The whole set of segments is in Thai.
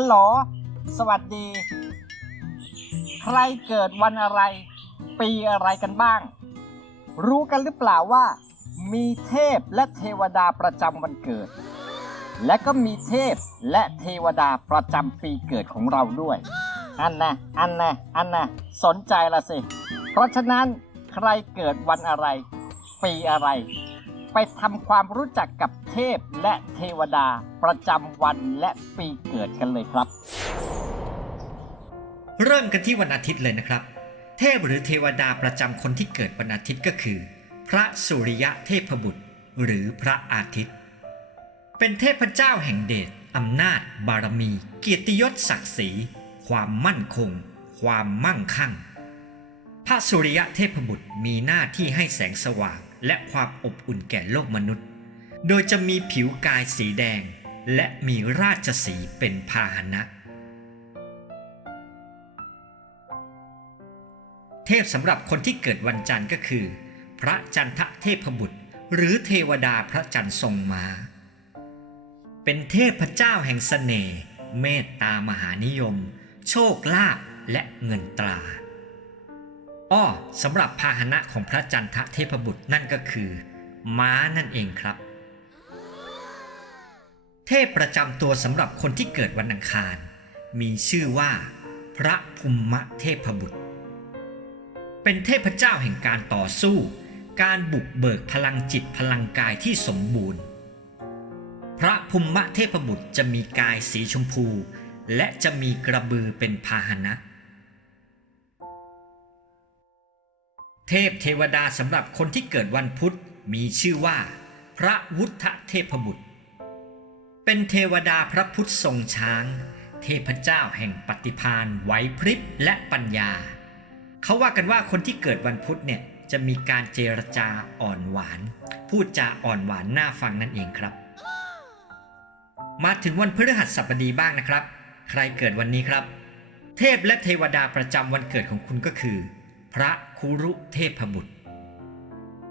ฮัลโหล สวัสดี ใครเกิดวันอะไร ปีอะไรกันบ้าง รู้กันหรือเปล่าว่า มีเทพและเทวดาประจำวันเกิด และก็มีเทพและเทวดาประจำปีเกิดของเราด้วย อันนะอันนะอันนะสนใจละสิ เพราะฉะนั้นใครเกิดวันอะไร ปีอะไร ไปทำความรู้จักกับเทพและเทวดาประจำวันและปีเกิดกันเลยครับ เริ่มกันที่วันอาทิตย์เลยนะครับ เทพหรือเทวดาประจำคนที่เกิดวันอาทิตย์ก็คือ พระสุริยะเทพบุตร หรือพระอาทิตย์ เป็นเทพเจ้าแห่งเดชอำนาจ บารมี เกียรติยศศักดิ์ศรี ความมั่นคง ความมั่งคั่ง พระสุริยะเทพบุตรมีหน้าที่ให้แสงสว่างและความอบอุ่นแก่โลกมนุษย์ โดยจะมีผิวกายสีแดง และมีราชสีเป็นพาหนะ เทพสำหรับคนที่เกิดวันจันทร์ก็คือ พระจันทเทพบุตร หรือเทวดาพระจันทร์ทรงมา เป็นเทพเจ้าแห่งเสน่ห์เมตตามหานิยม โชคลาภและเงินตรา อ้อสำหรับพาหนะของพระจันทะเทพบุตรนั่นก็คือ ม้านั่นเองครับ เทพประจำตัวสำหรับคนที่เกิดวันอังคาร มีชื่อว่า พระภูมิเทพบุตร เป็นเทพเจ้าแห่งการต่อสู้ การบุกเบิกพลังจิตพลังกายที่สมบูรณ์ พระภูมิเทพบุตรจะมีกายสีชมพู และจะมีกระบือเป็นพาหนะเเทพเทวดาสำหรับคนที่เกิดวันพุธมีชื่อว่า พระวุฒเทพบุตร เป็นเทวดาพระพุทธทรงช้าง เทพเจ้าแห่งปฏิพานไหวพริบและปัญญา เขาว่ากันว่าคนที่เกิดวันพุธเนี่ยจะมีการเจรจาอ่อนหวาน พูดจาอ่อนหวานน่าฟังนั่นเองครับ มาถึงวันพฤหัสบดีบ้างนะครับ ใครเกิดวันนี้ครับ เทพและเทวดาประจำวันเกิดของคุณก็คือ ระคุรุเทพบุตร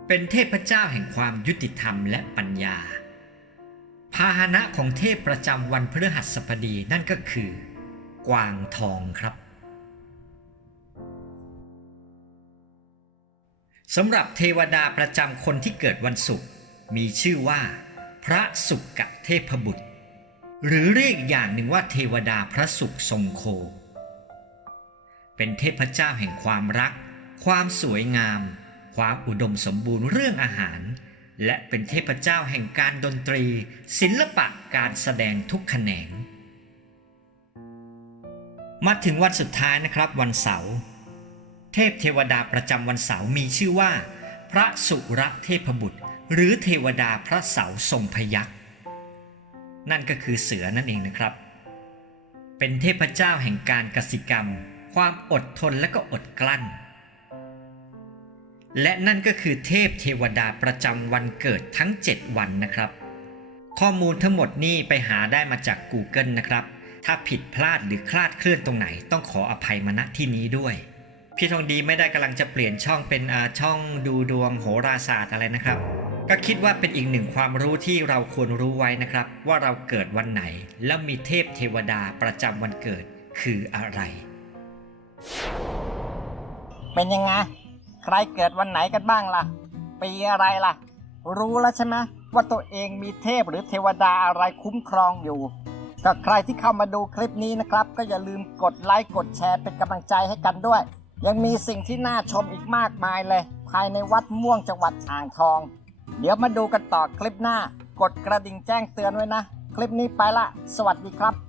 เป็นเทพเจ้าแห่งความยุติธรรมและปัญญา พาหนะของเทพประจำวันพฤหัสบดีนั่นก็คือ กวางทองครับสำหรับเทวดาประจำคนที่เกิดวันศุกร์มีชื่อว่า พระสุกะเทพบุตร หรือเรียกอย่างหนึ่งว่าเทวดาพระศุกทรงโค เป็นเทพเจ้าแห่งความรัก ความสวยงาม ความอุดมสมบูรณ์เรื่องอาหาร และเป็นเทพเจ้าแห่งการดนตรี ศิลปะการแสดงทุกแขนง มาถึงวันสุดท้ายนะครับวันเสาร์เทพเทวดาประจำวันเสาร์มีชื่อว่า พระสุรเทพบุตร หรือเทวดาพระเสาทรงพยัคฆ์นั่นก็คือเสือนั่นเองนะครับ เป็นเทพเจ้าแห่งการกสิกรรม ความอดทนและก็อดกลั้น และนั่นก็คือเทพเทวดาประจำวันเกิดทั้ง 7 วันนะครับ ข้อมูลทั้งหมดนี้ไปหาได้มาจาก Google นะครับ ถ้าผิดพลาดหรือคลาดเคลื่อนตรงไหน ต้องขออภัยมาณที่นี้ด้วย พี่ทองดีไม่ได้กำลังจะเปลี่ยนช่องเป็นช่องดูดวงโหราศาสตร์อะไรนะครับ ก็คิดว่าเป็นอีกหนึ่งความรู้ที่เราควรรู้ไว้นะครับ ว่าเราเกิดวันไหน แล้วมีเทพเทวดาประจำวันเกิดคืออะไรเป็นยังไง ใครเกิดวันไหนกันบ้างล่ะ ปีอะไรล่ะ รู้แล้วใช่ไหมว่าตัวเองมีเทพหรือเทวดาอะไรคุ้มครองอยู่ก็ใครที่เข้ามาดูคลิปนี้นะครับ ก็อย่าลืมกดไลค์กดแชร์เป็นกำลังใจให้กันด้วย ยังมีสิ่งที่น่าชมอีกมากมายเลย ภายในวัดม่วงจังหวัดอ่างทอง เดี๋ยวมาดูกันต่อคลิปหน้า กดกระดิ่งแจ้งเตือนไว้นะ คลิปนี้ไปละ สวัสดีครับ